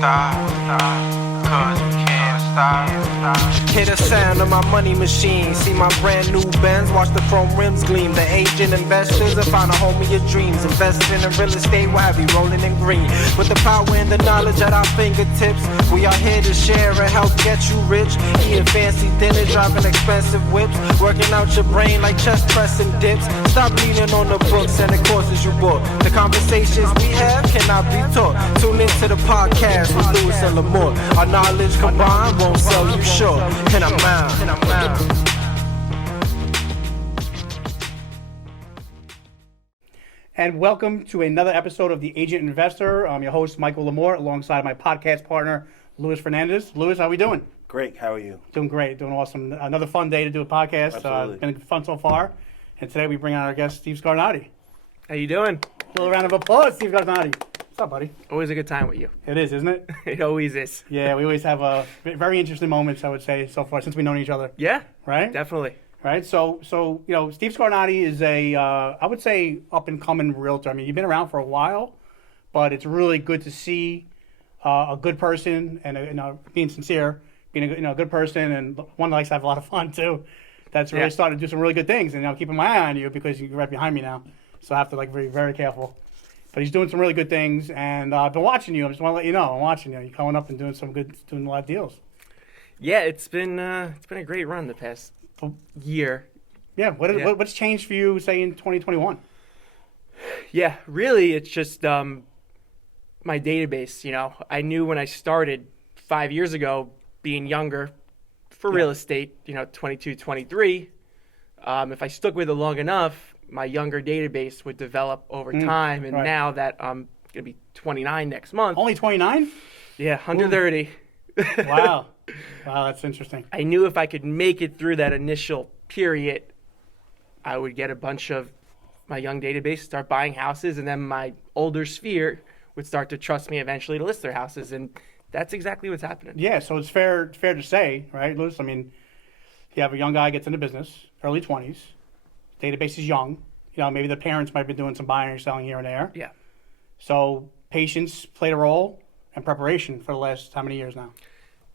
cause we can't stop. Hear the sound of my money machine. See my brand new Benz, watch the chrome rims gleam. The agent investors have found a home of your dreams. Investing in real estate will have you rolling in green. With the power and the knowledge at our fingertips, we are here to share and help get you rich. Eating fancy dinner, driving expensive whips, working out your brain like chest pressing dips. Stop leaning on the books and the courses you bought. The conversations we have cannot be taught. Tune into the podcast with Lewis and Lamore. Our knowledge combined won't sell you short. And I'm out. And welcome to another episode of The Agent Investor. I'm your host, Michael Lamore, alongside my podcast partner, Luis Fernandez. Luis, how are we doing? Great. How are you? Doing great. Doing awesome. Another fun day to do a podcast. Absolutely. Been fun so far. And today we bring on our guest, Steve Scarnati. How you doing? A little round of applause, Steve Scarnati. What's up, buddy? Always a good time with you. It is, isn't it? It always is. Yeah, we always have very interesting moments, I would say, so far, since we've known each other. Yeah, Right? definitely. Right? So you know, Steve Scarnati is I would say, up-and-coming realtor. I mean, you've been around for a while, but it's really good to see a good person and being sincere, being a good person, and one that likes to have a lot of fun, too. That's really starting to do some really good things, and keeping my eye on you because you're right behind me now, so I have to be very careful. But he's doing some really good things, and I've been watching you. I just want to let you know I'm watching you. You're coming up and doing a lot of deals. Yeah, it's been a great run the past year. Yeah. What's changed for you, say, in 2021? Yeah, really, it's just my database. You know, I knew when I started 5 years ago, being younger for real estate. 22, 23. If I stuck with it long enough, my younger database would develop over time. And now that I'm going to be 29 next month. Only 29? Yeah, 130. Wow. Wow, that's interesting. I knew if I could make it through that initial period, I would get a bunch of my young database, start buying houses, and then my older sphere would start to trust me eventually to list their houses. And that's exactly what's happening. Yeah, so it's fair to say, right, Lewis? I mean, you have a young guy gets into business, early 20s. Database is young. Maybe the parents might be doing some buying or selling here and there. Yeah. So patience played a role and preparation for the last how many years now?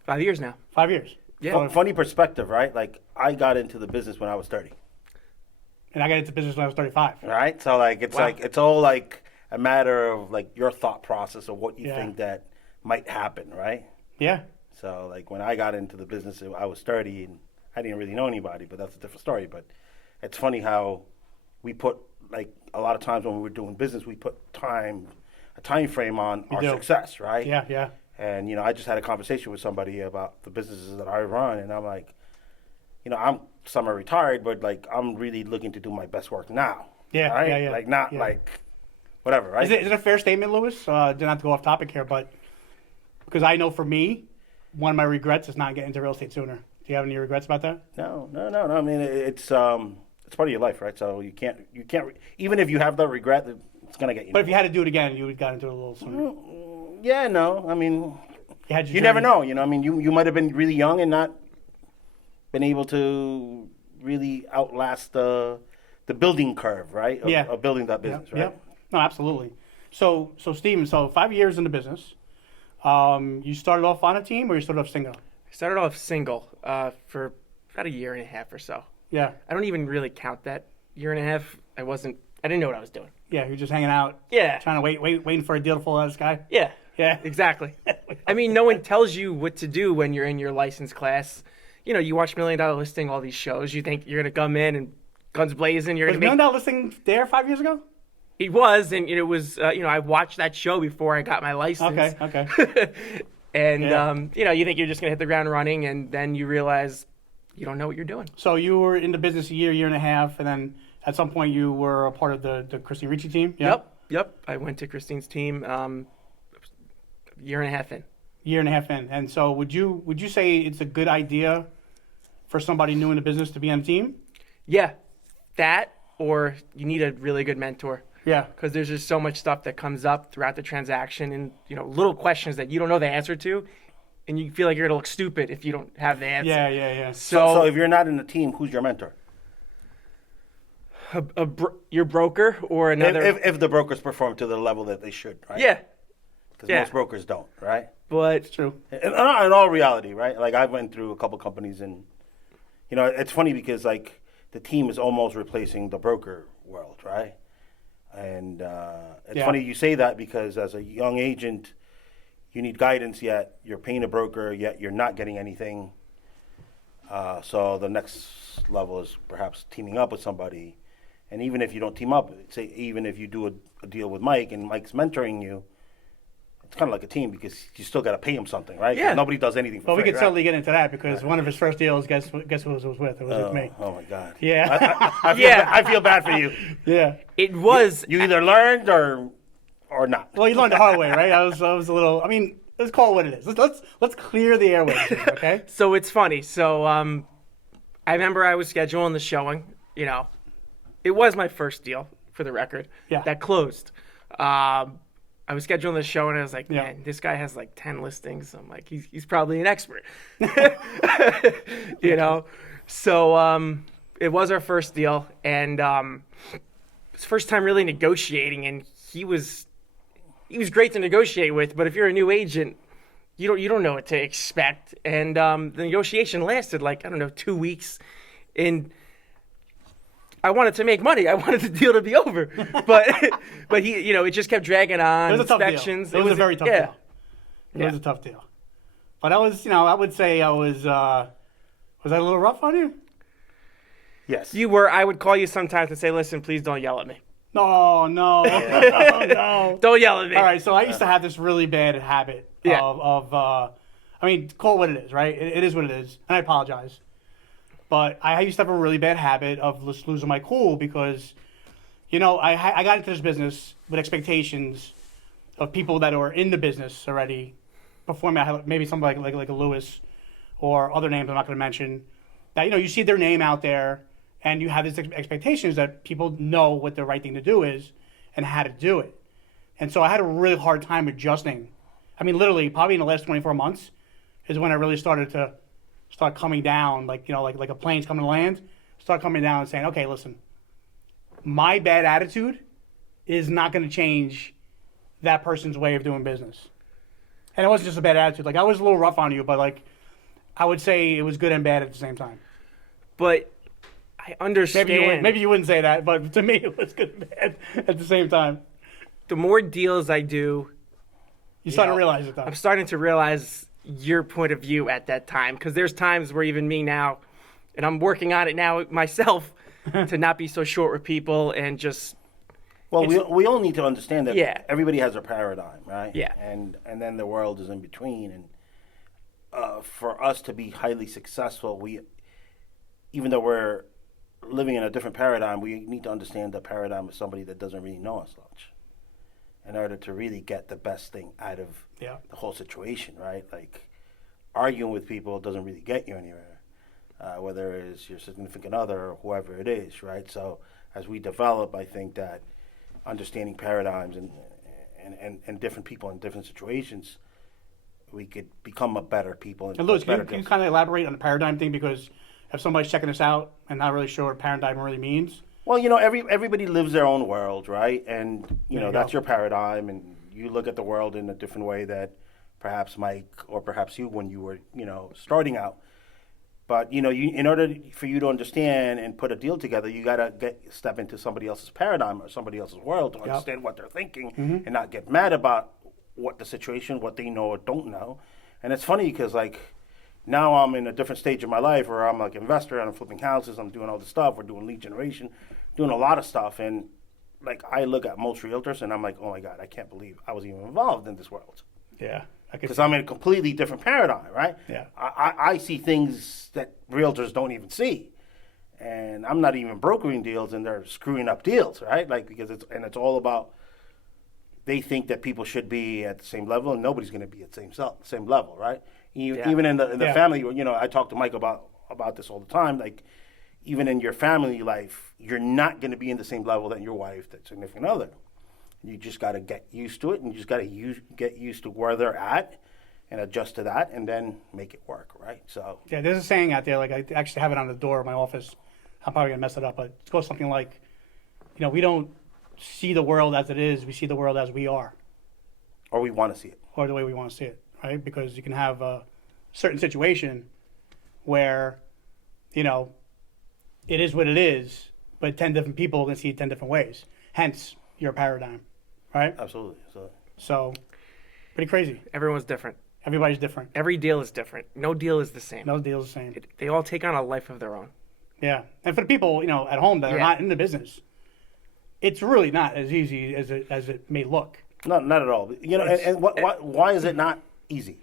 5 years now. 5 years. Yeah. Funny perspective, right? Like, I got into the business when I was 30. And I got into business when I was 35. Right? So, it's all like a matter of, your thought process of what you think that might happen, right? Yeah. So, when I got into the business, I was 30, and I didn't really know anybody, but that's a different story. But it's funny how we put, a lot of times when we were doing business, we put a time frame on our success, right? Yeah, yeah. And, I just had a conversation with somebody about the businesses that I run, and I'm like, I'm semi-retired, but, I'm really looking to do my best work now. Yeah, right? yeah. Whatever, right? Is it a fair statement, Lewis? Not to go off topic here, but because I know for me, one of my regrets is not getting into real estate sooner. Do you have any regrets about that? No. I mean, it's part of your life, right? So you can't, even if you have that regret, it's going to get you. But if you had to do it again, you would have gotten into it a little sooner. Yeah, no. I mean, you never know. I mean, you might have been really young and not been able to really outlast the building curve, right? Of building that business, right? Yeah. No, absolutely. So Steven, 5 years in the business. You started off on a team or you started off single? I started off single for about a year and a half or so. Yeah. I don't even really count that year and a half. I didn't know what I was doing. Yeah, you're just hanging out. Yeah. Trying to waiting for a deal to fall out of the sky. Yeah. Yeah. Exactly. I mean, no one tells you what to do when you're in your license class. You watch $1 Million Listing, all these shows. You think you're going to come in and guns blazing. You're Was going $1 to Million Listing there 5 years ago? It was, and it was, I watched that show before I got my license. Okay. And, you think you're just going to hit the ground running, and then you realize you don't know what you're doing. So you were in the business a year and a half, and then at some point you were a part of the Christine Ricci team? Yeah? Yep. I went to Christine's team a year and a half in. Year and a half in. And so would you say it's a good idea for somebody new in the business to be on a team? Yeah. That, or you need a really good mentor. Yeah. Because there's just so much stuff that comes up throughout the transaction and, little questions that you don't know the answer to. And you feel like you're going to look stupid if you don't have the answer. Yeah. So if you're not in the team, who's your mentor? Your broker or another. If the brokers perform to the level that they should, right? Yeah. because Yeah. most brokers don't, right? But True. In all reality, right? Like I went through a couple companies, and it's funny because like the team is almost replacing the broker world, right? And it's Yeah. funny you say that because as a young agent, you need guidance, yet you're paying a broker, yet you're not getting anything. So the next level is perhaps teaming up with somebody. And even if you don't team up, say even if you do a deal with Mike and Mike's mentoring you, it's kind of like a team because you still got to pay him something, right? 'Cause Yeah. nobody does anything for Well, we free, could right? certainly get into that because one of his first deals, guess who it was with? It was with me. Oh my God. Yeah. I feel bad for you. Yeah. it was You either learned or not. Well, you learned the hard way, right? I was a little. I mean, let's call it what it is. Let's clear the airwaves, here, okay? so it's funny. So I remember I was scheduling the showing. It was my first deal, for the record. Yeah. That closed. I was scheduling the show and I was like, Yeah. man, this guy has like 10 listings. I'm like, he's probably an expert. So it was our first deal, and it's the first time really negotiating, and he was great to negotiate with, but if you're a new agent, you don't know what to expect. And the negotiation lasted like, I don't know, 2 weeks, and I wanted to make money. I wanted the deal to be over, but he, it just kept dragging on. It was a tough Inspections. deal. It was a very tough yeah. deal. It was a tough deal. But I was, I would say I was I a little rough on you? Yes. You were. I would call you sometimes and say, "Listen, please don't yell at me. No, no. Don't yell at me." All right, so I used to have this really bad habit Yeah. of I mean, call it what it is, right? It is what it is, and I apologize. But I used to have a really bad habit of just losing my cool because, I got into this business with expectations of people that were in the business already before me. I had maybe somebody like a Lewis or other names I'm not going to mention. That, you see their name out there and you have these expectations that people know what the right thing to do is and how to do it. And so I had a really hard time adjusting. I mean, literally, probably in the last 24 months is when I really started to start coming down, like a plane's coming to land, start coming down and saying, okay, listen, my bad attitude is not going to change that person's way of doing business. And it wasn't just a bad attitude. Like, I was a little rough on you, but like, I would say it was good and bad at the same time. But I understand. Maybe you wouldn't say that, but to me, it was good and bad at the same time. The more deals I do, You start to realize it, though. I'm starting to realize your point of view at that time, because there's times where even me now, and I'm working on it now myself, to not be so short with people and just. Well, we all need to understand that Yeah. everybody has a paradigm, right? Yeah. And then the world is in between. And for us to be highly successful, even though we're living in a different paradigm, we need to understand the paradigm of somebody that doesn't really know us much in order to really get the best thing out of the whole situation, right? Like, arguing with people doesn't really get you anywhere, whether it's your significant other or whoever it is, right? So as we develop, I think that understanding paradigms and different people in different situations, we could become a better people. And Louis, can you kind of elaborate on the paradigm thing? Because if somebody's checking us out and not really sure what paradigm really means. Well, everybody lives their own world, right? And, that's your paradigm, and you look at the world in a different way that perhaps Mike or perhaps you when you were, starting out. But, in order for you to understand and put a deal together, you got to step into somebody else's paradigm or somebody else's world to understand what they're thinking and not get mad about what the situation, what they know or don't know. And it's funny because, like, now I'm in a different stage of my life where I'm like an investor and I'm flipping houses, I'm doing all this stuff, we're doing lead generation, doing a lot of stuff. And, like, I look at most realtors and I'm like, oh, my God, I can't believe I was even involved in this world. Yeah. Because I'm in a completely different paradigm, right? Yeah. I see things that realtors don't even see. And I'm not even brokering deals, and they're screwing up deals, right? Like, because it's all about, they think that people should be at the same level, and nobody's going to be at the same level, right? Even in the family, I talk to Mike about this all the time. Like, even in your family life, you're not going to be in the same level that your wife, that significant other. You just got to get used to it, and you just got to get used to where they're at and adjust to that, and then make it work, right? So Yeah, there's a saying out there, like I actually have it on the door of my office. I'm probably going to mess it up, but it goes something like, we don't see the world as it is, we see the world as we are. Or we want to see it. or the way we want to see it, right? Because you can have a certain situation where, you know, it is what it is, but 10 different people are going to see it 10 different ways. Hence, your paradigm, right? Absolutely. So, pretty crazy. Everyone's different. Everybody's different. Every deal is different. No deal is the same. No deal's the same. They all take on a life of their own. Yeah. And for the people, you know, at home that are Yeah. not in the business, it's really not as easy as it may look. Not at all. You know, and why is it not easy?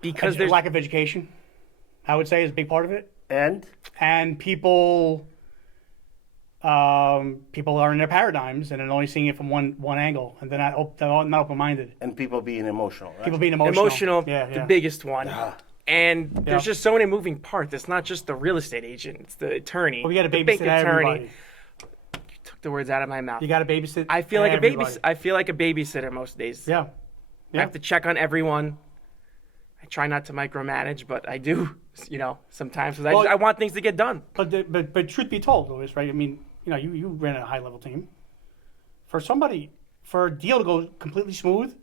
Because there's lack of education, I would say, is a big part of it. And People are in their paradigms and they're only seeing it from one angle, and they're not open-minded. and people being emotional, right? People being emotional. the biggest one. And there's just so many moving parts. It's not just the real estate agent. It's the attorney. Well, you got to the bank babysit attorney. everybody. You took the words out of my mouth. You got to babysit. I feel like everybody. I feel like a babysitter most days. Yeah. I have to check on everyone. I try not to micromanage, but I do, you know, sometimes because Well, I want things to get done. But truth be told, Louis, right? I mean, you know, you ran a high-level team. For a deal to go completely smooth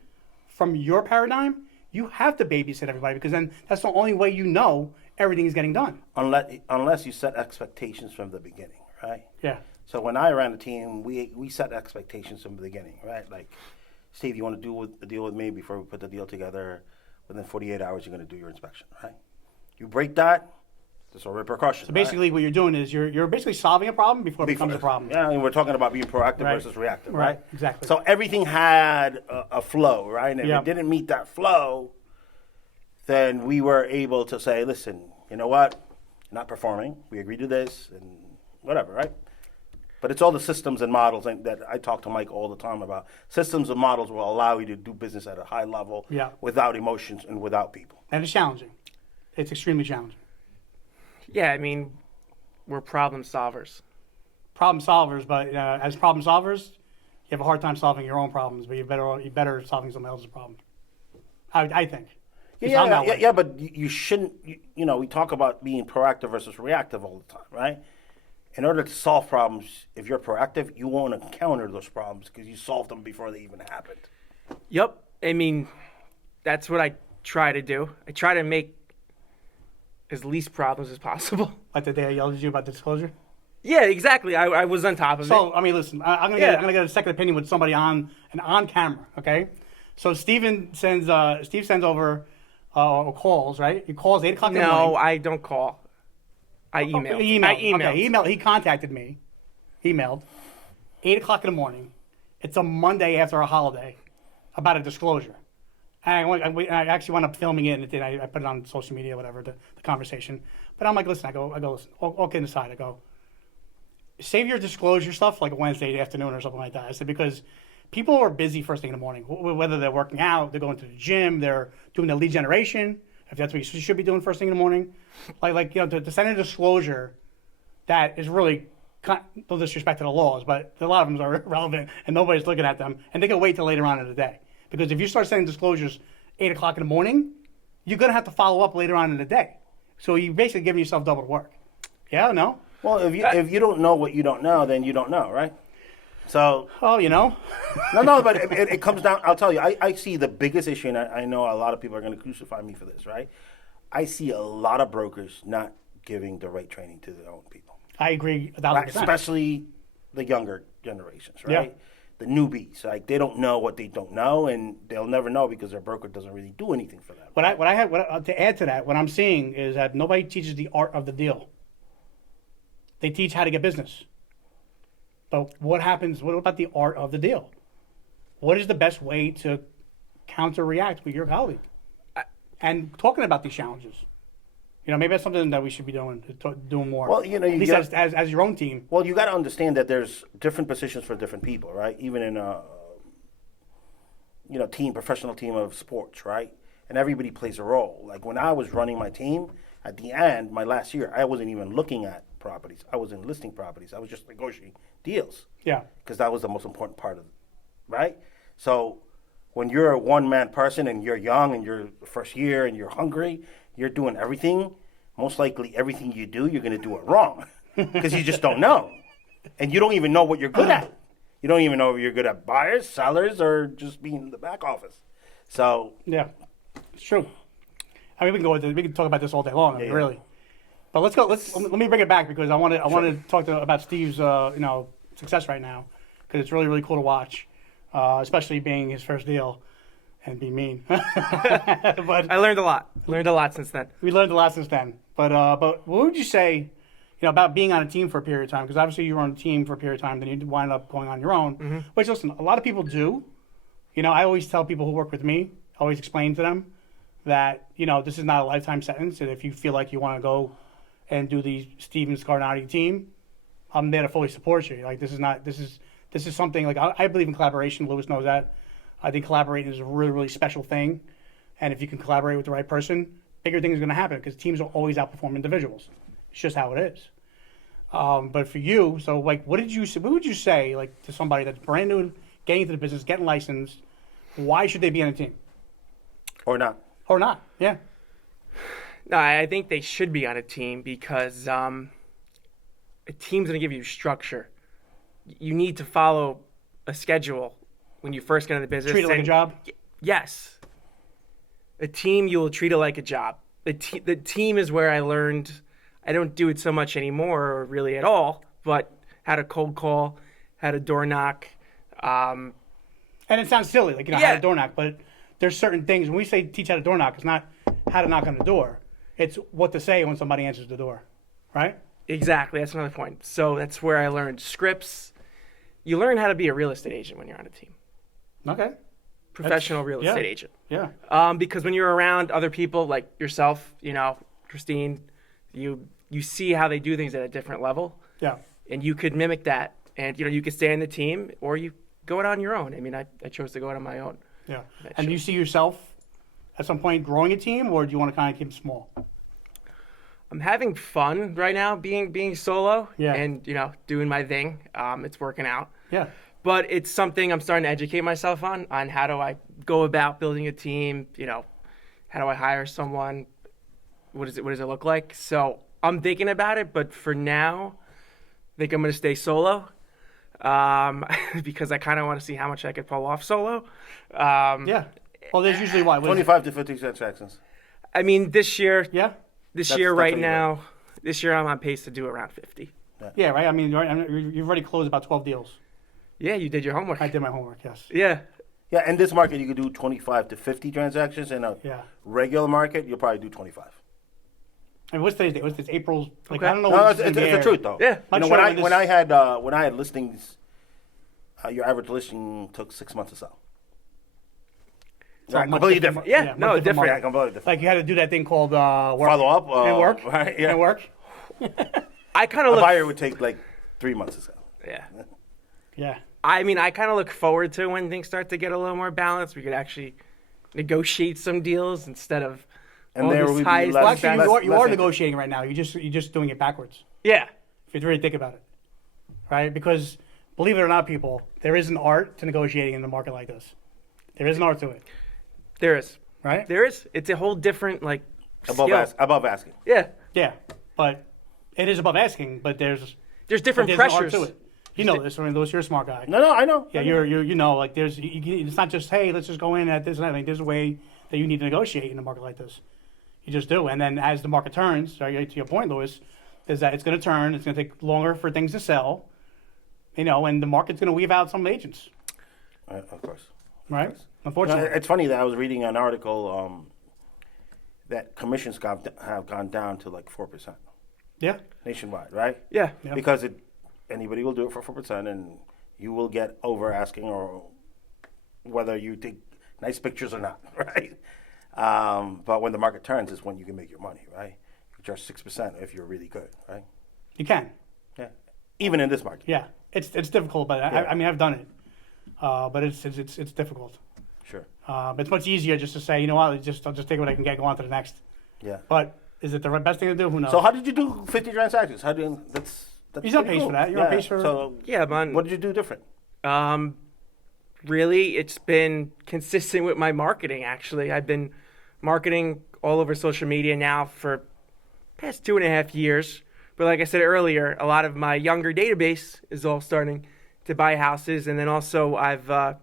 from your paradigm, you have to babysit everybody, because then that's the only way you know everything is getting done. Unless you set expectations from the beginning, right? Yeah. So when I ran the team, we set expectations from the beginning, right? Like, Steve, you want to deal with me before we put the deal together? Within 48 hours, you're going to do your inspection, right? You break that, there's a repercussion. So basically, what you're doing is you're basically solving a problem before it becomes a problem. Yeah, and we're talking about being proactive Right. versus reactive, Right, right? exactly. So everything had a flow, right? And if Yeah. it didn't meet that flow, then we were able to say, listen, you know what? You're not performing. We agreed to this and whatever, right? But it's all the systems and models that I talk to Mike all the time about. Systems and models will allow you to do business at a high level Yeah. without emotions and without people. And it's challenging. It's extremely challenging. Yeah, I mean, we're problem solvers. Problem solvers, but as problem solvers, you have a hard time solving your own problems, but you're better solving somebody else's problems. I think. Because I'm that way. Yeah, but you shouldn't, you know, we talk about being proactive versus reactive all the time, right? In order to solve problems, if you're proactive, you won't encounter those problems because you solved them before they even happened. Yep. I mean, that's what I try to do. I try to make as least problems as possible. Like the day I yelled at you about the disclosure. Yeah, exactly. I was on top of it. So I mean, listen, I'm gonna get a second opinion with somebody on camera. Okay. So Steve sends over calls, right? He calls 8 o'clock in the morning. No, I don't call. I email. I emailed. Okay, he contacted me. Emailed. 8 o'clock in the morning. It's a Monday after a holiday about a disclosure. And I actually wound up filming it, and then I put it on social media, whatever, the conversation. But I'm like, listen, I go, listen, all kidding aside, I go, save your disclosure stuff like a Wednesday afternoon or something like that. I said, because people are busy first thing in the morning, whether they're working out, they're going to the gym, they're doing their lead generation, if that's what you should be doing first thing in the morning. Like you know, to send a disclosure that is really, no disrespect to the laws, but a lot of them are irrelevant and nobody's looking at them, and they can wait till later on in the day. Because if you start sending disclosures 8 o'clock in the morning, you're going to have to follow up later on in the day. So you're basically giving yourself double work. Yeah, no? Well, if you don't know what you don't know, then you don't know, right? So. Oh, you know? No, but it comes down, I'll tell you, I see the biggest issue, and I know a lot of people are going to crucify me for this, right? I see a lot of brokers not giving the right training to their own people. I agree 1,000%. Especially the younger generations, right? Yeah. The newbies, like they don't know what they don't know, and they'll never know because their broker doesn't really do anything for them. To add to that, what I'm seeing is that nobody teaches the art of the deal. They teach how to get business. But what about the art of the deal? What is the best way to counter-react with your colleague? And talking about these challenges. You know, maybe that's something that we should be doing more. Well, you know, at least as your own team. Well, you got to understand that there's different positions for different people, right? Even in a professional team of sports, right? And everybody plays a role. Like when I was running my team, at the end, my last year, I wasn't even looking at properties. I was enlisting properties. I was just negotiating deals. Yeah. Because that was the most important part of it, right? So when you're a one-man person and you're young and you're the first year and you're hungry, you're doing everything. Most likely everything you do, you're going to do it wrong because you just don't know. And you don't even know what you're good at. You don't even know if you're good at buyers, sellers, or just being in the back office. So Yeah, it's true. I mean, we can talk about this all day long. I mean, Yeah. really. But let me bring it back because I want to talk about Steve's success right now because it's really cool to watch, especially being his first deal and be mean. But I learned a lot. Learned a lot since then. we learned a lot since then. But what would you say, about being on a team for a period of time? Because obviously you were on a team for a period of time, then you wind up going on your own. Mm-hmm. Which listen, a lot of people do. I always tell people who work with me, always explain to them that this is not a lifetime sentence, and if you feel like you want to go and do the Steve Scarnati team, I'm there to fully support you. Like this is something like I believe in collaboration. Lewis knows that. I think collaborating is a really special thing, and if you can collaborate with the right person, bigger things are going to happen because teams will always outperform individuals. It's just how it is. But for you, so like, what would you say like to somebody that's brand new, getting into the business, getting licensed? Why should they be on a team? or not. Or not? Yeah. No, I think they should be on a team because a team's going to give you structure. You need to follow a schedule when you first get into the business. Treat it like a job? Yes. A team, you will treat it like a job. The team is where I learned, I don't do it so much anymore or really at all, but how to cold call, how to door knock. And it sounds silly, like, how Yeah. to door knock, but there's certain things. When we say teach how to door knock, it's not how to knock on the door. It's what to say when somebody answers the door, right? Exactly, that's another point. So that's where I learned scripts. You learn how to be a real estate agent when you're on a team. Okay. Professional real estate agent. Yeah. Because when you're around other people like yourself, Christine, you see how they do things at a different level, Yeah. and you could mimic that. And you could stay in the team, or you go it on your own. I mean, I chose to go it on my own. Yeah. And do you see yourself at some point growing a team, or do you want to kind of keep it small? I'm having fun right now being solo Yeah. and doing my thing. It's working out. Yeah. But it's something I'm starting to educate myself on how do I go about building a team, how do I hire someone? What does it look like? So I'm thinking about it, but for now, I think I'm going to stay solo because I kind of want to see how much I could pull off solo. Yeah. Well, there's usually what? 25 to 50 transactions. I mean, this year Yeah. this That's year right definitely now, this year I'm on pace to do around 50. Yeah, right? I mean, you've already closed about 12 deals. Yeah, you did your homework. I did my homework, yes. Yeah. Yeah, in this market, you could do 25 to 50 transactions. In a Yeah. regular market, you'll probably do 25. I mean, what's today's date? What's this? April? Like, Okay. I don't know. No, what it's the truth, though. Yeah. You know, Not sure when I had listings, your average listing took 6 months to sell. So Right, much completely different. different. Yeah, much no, different. Yeah, completely different. Like, you had to do that thing called work. Follow up. And work. Right, yeah. And work. I kind A of look. buyer would take like 3 months to sell. Yeah. Yeah. I mean, I kind of look forward to when things start to get a little more balanced. We could actually negotiate some deals instead of And all there this would be high. less- Well, actually, less- you less are interest. negotiating right now. You're just doing it backwards. Yeah. If you really think about it, right? Because believe it or not, people, there is an art to negotiating in a market like this. There is an art to it, There is. right? There is. It's a whole different skill. Above asking. Yeah. Yeah, but it is above asking. But there's different an art pressures. to it. You know this. I mean, Lewis, you're a smart guy. No, I know. Yeah, I know. you're like there's it's not just hey, let's just go in at this and that. Like, there's a way that you need to negotiate in a market like this. You just do, and then as the market turns, to your point, Lewis, is that it's going to turn. It's going to take longer for things to sell, and the market's going to weave out some agents, Of course. right? No, Unfortunately, it's funny that I was reading an article that commissions have gone down to like 4% yeah, nationwide, right? Yeah. Yeah. Because anybody will do it for 4%, and you will get over asking, or whether you take nice pictures or not, right? But when the market turns is when you can make your money, right? You charge 6% if you're really good, right? you can. Yeah. Even in this market. Yeah, it's difficult, but Yeah. I mean I've done it, but it's difficult. Sure. But it's much easier just to say, you know what, I'll just take what I can get, go on to the next. Yeah. But is it the best thing to do? Who knows? So how did you do 50 transactions? that's He's on pretty pace cool. for that. You're on pace for- So Yeah, man. what did you do different? Really, it's been consistent with my marketing, actually. I've been marketing all over social media now for past 2.5 years. But like I said earlier, a lot of my younger database is all starting to buy houses. And then also I've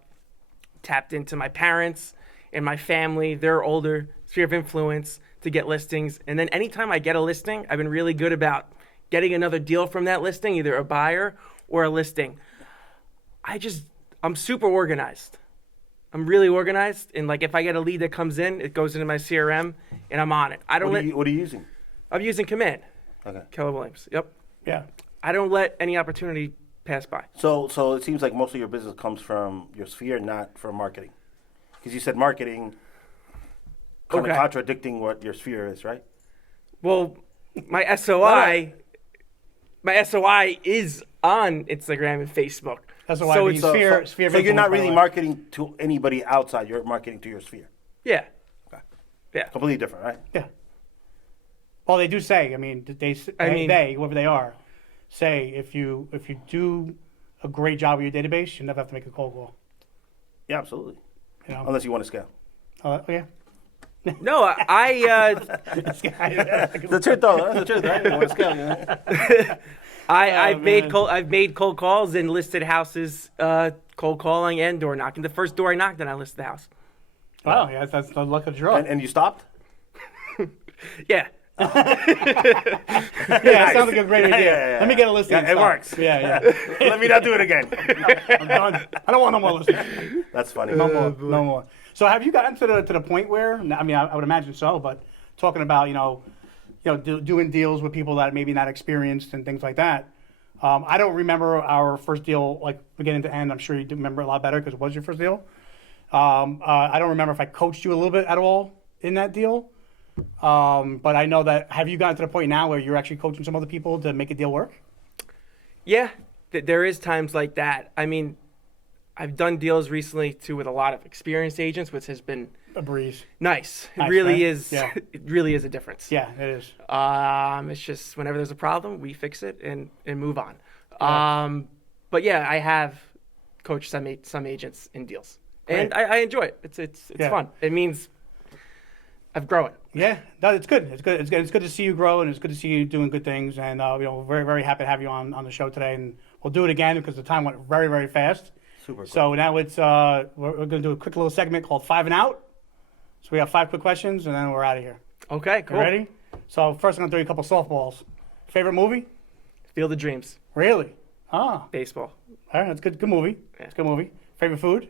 tapped into my parents and my family, their older sphere of influence, to get listings. And then anytime I get a listing, I've been really good about getting another deal from that listing, either a buyer or a listing. I'm super organized. I'm really organized. And like if I get a lead that comes in, it goes into my CRM and I'm on it. What are you using? I'm using Command. Okay. Keller Williams. Yep. Yeah. I don't let any opportunity pass by. So it seems like most of your business comes from your sphere, not from marketing. Because you said marketing, kind of contradicting what your sphere is, right? Well, my SOI is on Instagram and Facebook. That's why So I mean, it's- sphere. So you're not influence, by really the way. marketing to anybody outside. You're marketing to your sphere. Yeah. Okay. Yeah. Completely different, right? Yeah. Well, they do say. I mean, they whoever they are, say if you do a great job with your database, you never have to make a cold call. Yeah, absolutely. You know. Unless you want to scale. Oh yeah. No, The truth, though. That's the truth, right? You want to scale. You know? I've made cold calls and listed houses, cold calling and door knocking. The first door I knocked, I listed the house. Wow. Yeah, that's the luck of the draw. And you stopped? Yeah. Yeah, that sounds like a great idea. Yeah. Let me get a listing. Yeah, and it stop. works. Yeah. Let me not do it again. I'm done. I don't want no more listings. That's funny. No more. So have you gotten to the point where? I mean, I would imagine so. But talking about doing deals with people that maybe not experienced and things like that. I don't remember our first deal like beginning to end. I'm sure you do remember a lot better because it was your first deal. I don't remember if I coached you a little bit at all in that deal. But I know that, have you gotten to the point now where you're actually coaching some other people to make a deal work? Yeah, there is times like that. I mean, I've done deals recently too with a lot of experienced agents, which has been A breeze. nice. It Nice, really right? is. Yeah. It really is a difference. Yeah, it is. It's just whenever there's a problem, we fix it and move on. Yeah. But yeah, I have coached some agents in deals, and I enjoy it. It's Yeah. fun. It means I've grown. Yeah, no, it's good. It's good. It's good to see you grow, and it's good to see you doing good things. And very, very happy to have you on the show today. And we'll do it again because the time went very, very fast. Super cool. So now it's we're going to do a quick little segment called 5 and Out. So we have 5 quick questions, and then we're out of here. Okay, You cool. ready? So first, I'm going to throw you a couple softballs. Favorite movie? Field of Dreams, Really? Ah, baseball, all right. That's good. Good movie. Yeah. It's a good movie. Favorite food?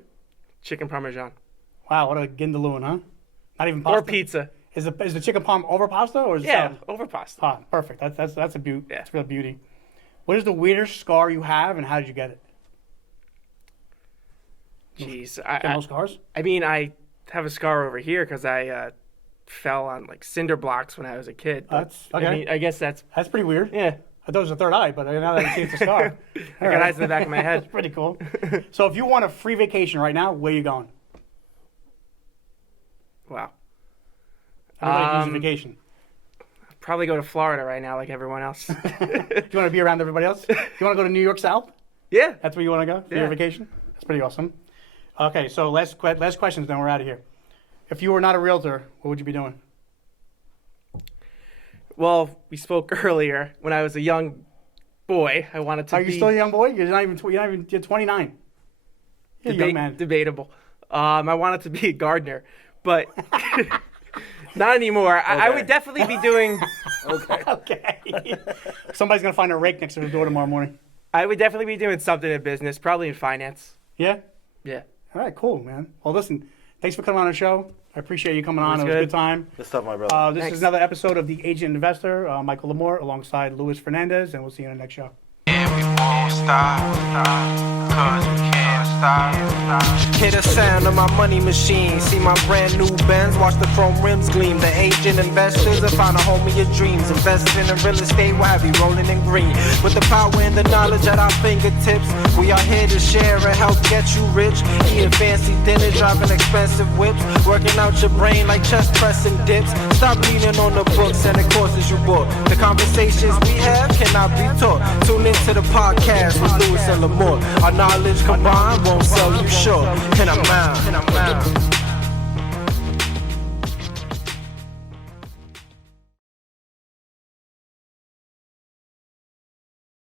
chicken parmesan, Wow, what a gindaloon, huh? Not even pasta. or pizza. Is the chicken palm over pasta or is it Yeah, salad? over pasta. Ah, perfect. That's a beauty. Yeah. That's real beauty. What is the weirdest scar you have, and how did you get it? Jeez, Get no scars? I mean, I have a scar over here because I fell on like cinder blocks when I was a kid. But, That's okay. I mean, I guess that's That's pretty weird. yeah. I thought it was a third eye, but now that I see it's a scar. I got eyes in the back of my head. That's pretty cool. So if you want a free vacation right now, where are you going? Wow. Everybody needs a vacation. Probably go to Florida right now, like everyone else. Do you want to be around everybody else? Do you want to go to New York South? Yeah. That's where you want to go for your Yeah. vacation? That's pretty awesome. Okay, so last questions, then we're out of here. If you were not a realtor, what would you be doing? Well, we spoke earlier. When I was a young boy, I wanted to Are you still a young boy? You're 29. You're a young man. debatable. I wanted to be a gardener, but not anymore. I would definitely be doing. Okay. Somebody's gonna find a rake next to the door tomorrow morning. I would definitely be doing something in business, probably in finance. Yeah. Yeah. All right. Cool, man. Well, listen. Thanks for coming on the show. I appreciate you coming on. It was a good. good time. Good stuff, my brother. This Thanks. is another episode of The Agent Investor. Michael Lamore alongside Luis Fernandez, and we'll see you in the next show. Yeah, we won't stop, cause we can't stop. Hear the sound of my money machine. See my brand new Benz, watch the chrome rims gleam. The agent investors have found a home of your dreams. Investing in real estate will have you rolling in green. With the power and the knowledge at our fingertips, we are here to share and help get you rich. Eating fancy dinner, driving expensive whips, working out your brain like chest pressing dips. Stop leaning on the books and the courses you bought. The conversations we have cannot be taught. Tune into the podcast with Lewis and Lamore. Our knowledge combined won't sell you short. And I'm out.